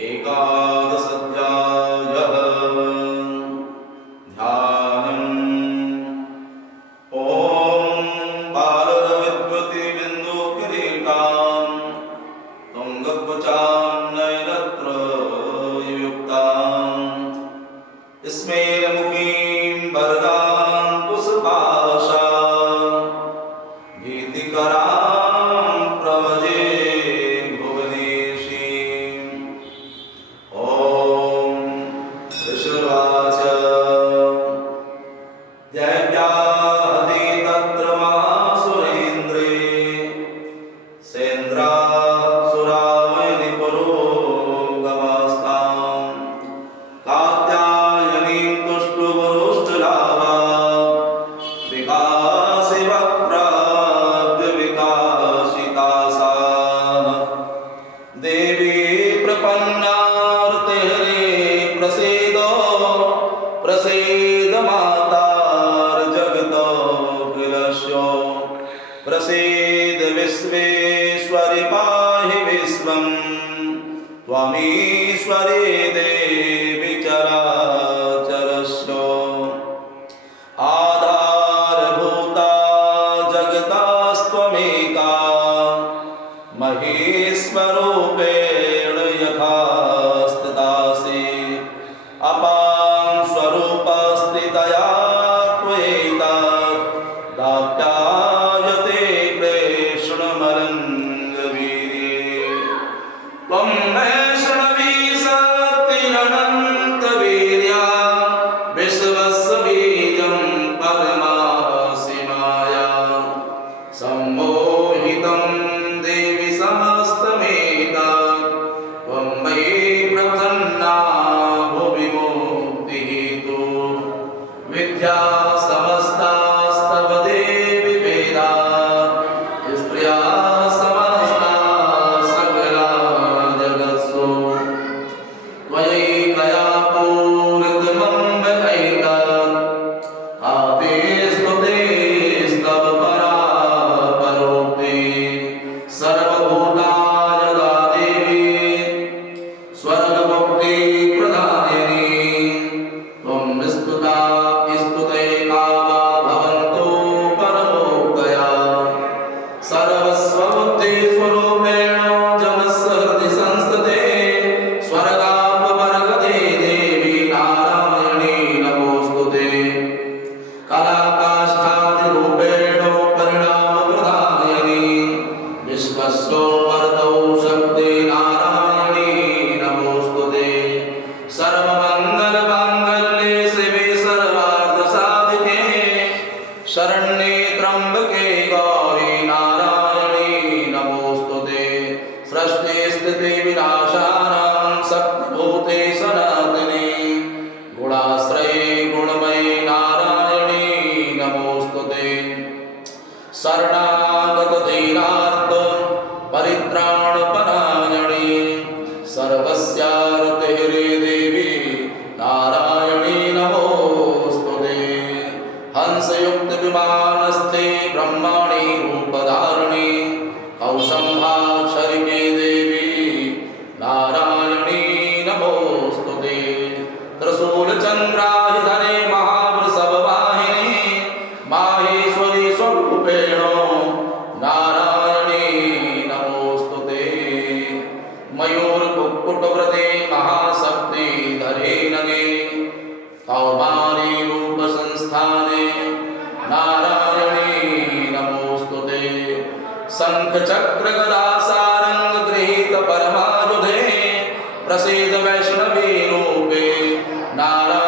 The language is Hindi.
एकादशाध्यायः ध्यानम्। ॐ बालरविद्युतिबिन्दुकिरीटां तुङ्गकुचां नयनत्रयुक्तां स्मेरमुखीं वरदां पुष्पाशां भीतिकरां प्रभजे भुवनेशीम्। ॐ ऋषिर्वाच दैत्याहति तत्र महासुरेन्द्रे सेन्द्रासुरावैनि पुरोगमस्तां कात्यायनीं तुष्टुवरुष्टलाभा विकासे वक्राब्ज विकासिता सा देवी प्रपन्नार्ते प्रसीदो प्रसीद मातार्जगतोऽखिलस्य प्रसीद विश्वेश्वरि पाहि विश्वं त्वमीश्वरी देवी चराचरस्य आधारभूता जगतास्त्वमेका महेश्वरूपेण यथा स्थितासि अपां स्वरूपस्थितया त्वयैतत् दाप्यायते कृष्णमरङ्गवीर्ये त्वं वैष्णवी शक्तिरनन्तवीर्या विश्वस्य बीजं परमासि माया सम्मोहितं देवि समस्तमेतत् त्वं मयि प्रसन्ना भुवि मुक्तिहेतुः विद्या समस्तास्तव देवि वेदाः स्त्रियः समस्ताः सकला जगत्सु त्वयैकया पूरितमं वैतत् कापि स्तुतिस्तव परापरोक्ति सर्वभूतायदा देवी स्वर्गमुक्तिप्रदायिनी त्वं स्तुता स्तुतैका भवन्तो परमोक्तया सर्वस्वबुद्धिस्वरूपेण जनस्य हृदि संस्थिते स्वर्गापवर्गते देवी नारायणी नमोऽस्तुते कलाकाष्ठादिरूपेण परिणामप्रदायिनी विश्वस्योऽमर्तौ शक्ति नारायणी नमोऽस्तुते सर्वमङ्गलमाङ्गल्ये शिवे सर्वार्थसाधिके शरण्ये त्र्यम्बके गौरी नारायणी नमोऽस्तुते सृष्टिस्थितिविनाशानां शक्तिभूते सनातने गुणाश्रये गुणमये नारायणी नमोऽस्तुते शरणागतदीनार्थ परित्राणपरायणे सर्वस्यार्तिहरे देवी नारायणी नमोऽस्तुते हंसयुक्तविमानस्थे ब्रह्माणि रूपधारिणे कौसंभाक्षरिके देवी नारायणी नमोऽस्तुते त्रिशूलचन्द्रायुधरे महावृषभवाहिनी माहेश्वरी स्वरूपेण नारायणी नमोऽस्तुते मयूरकुक्कुटव्रते महाशक्तिधरे नगे कौमारी रूपसंस्थाने नारायणी नमोऽस्तुते शङ्खचक्रगदासारङ्गगृहीत परमायुधे प्रसीद वैष्णवी रूपे नारायणी